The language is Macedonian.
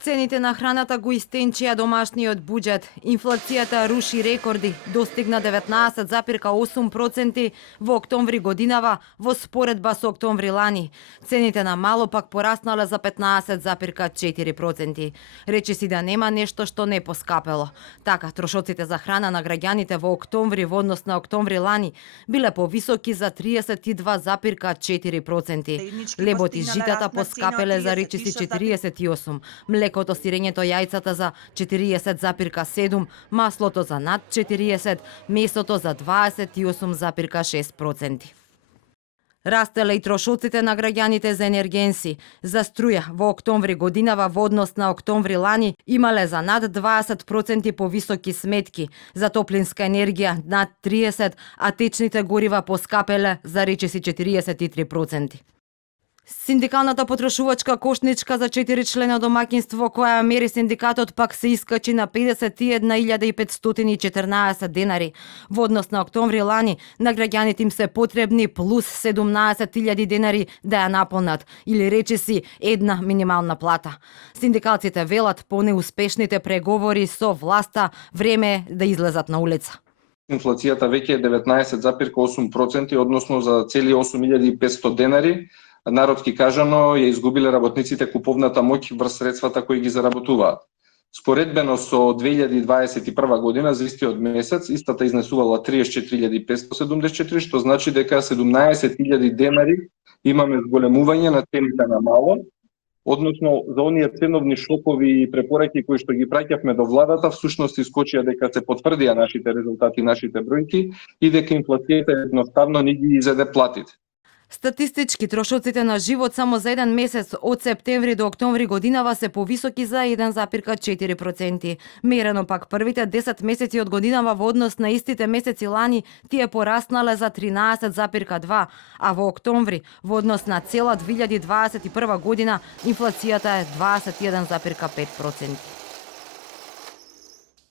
Цените на храната го истенчија домашниот буџет. Инфлацијата руши рекорди, достигна 19,8% во октомври годинава во споредба со октомври лани. Цените на мало пак пораснале за 15,4%. Речи си да нема нешто што не поскапело. Така, трошоците за храна на граѓаните во октомври во однос на октомври лани биле повисоки за 32,4%. Лебот и житата поскапеле за речиси 48%, млекото, сирењето, јајцата за 40,7%, маслото за над 40%, месото за 28,6%. Растеле и трошоците на граѓаните за енергенси. За струја во октомври годинава во однос на октомври лани имале за над 20% повисоки сметки, за топлинска енергија над 30%, а течните горива поскапеле за речиси 43%. Синдикалната потрошувачка кошничка за 4-члено домаќинство која мери синдикатот пак се искачи на 51.514 денари. Во однос на октомври лани на граѓаните им се потребни плюс 17.000 денари да ја наполнат, или речиси една минимална плата. Синдикалците велат по неуспешните преговори со власта време е да излезат на улица. Инфлацијата веќе е 19,8%, односно за цели 8.500 денари. Народски кажано, ја изгубиле работниците куповната моќ врз средствата кои ги заработуваат. Споредбено со 2021 година за истиот месец, истата изнесувала 34.574, што значи дека 17.000 денари имаме зголемување на цените на мало, односно за оние ценовни шокови и препораки кои што ги праќавме до владата, всушност искочија дека се потврдија нашите резултати, нашите бројки и дека инфлацијата едноставно не ги изеде платите. Статистички трошоците на живот само за еден месец од септември до октомври годинава се повисоки за 1,4%. Мерено пак првите 10 месеци од годинава во однос на истите месеци лани тие пораснале за 13,2%, а во октомври во однос на цела 2021 година инфлацијата е 21,5%.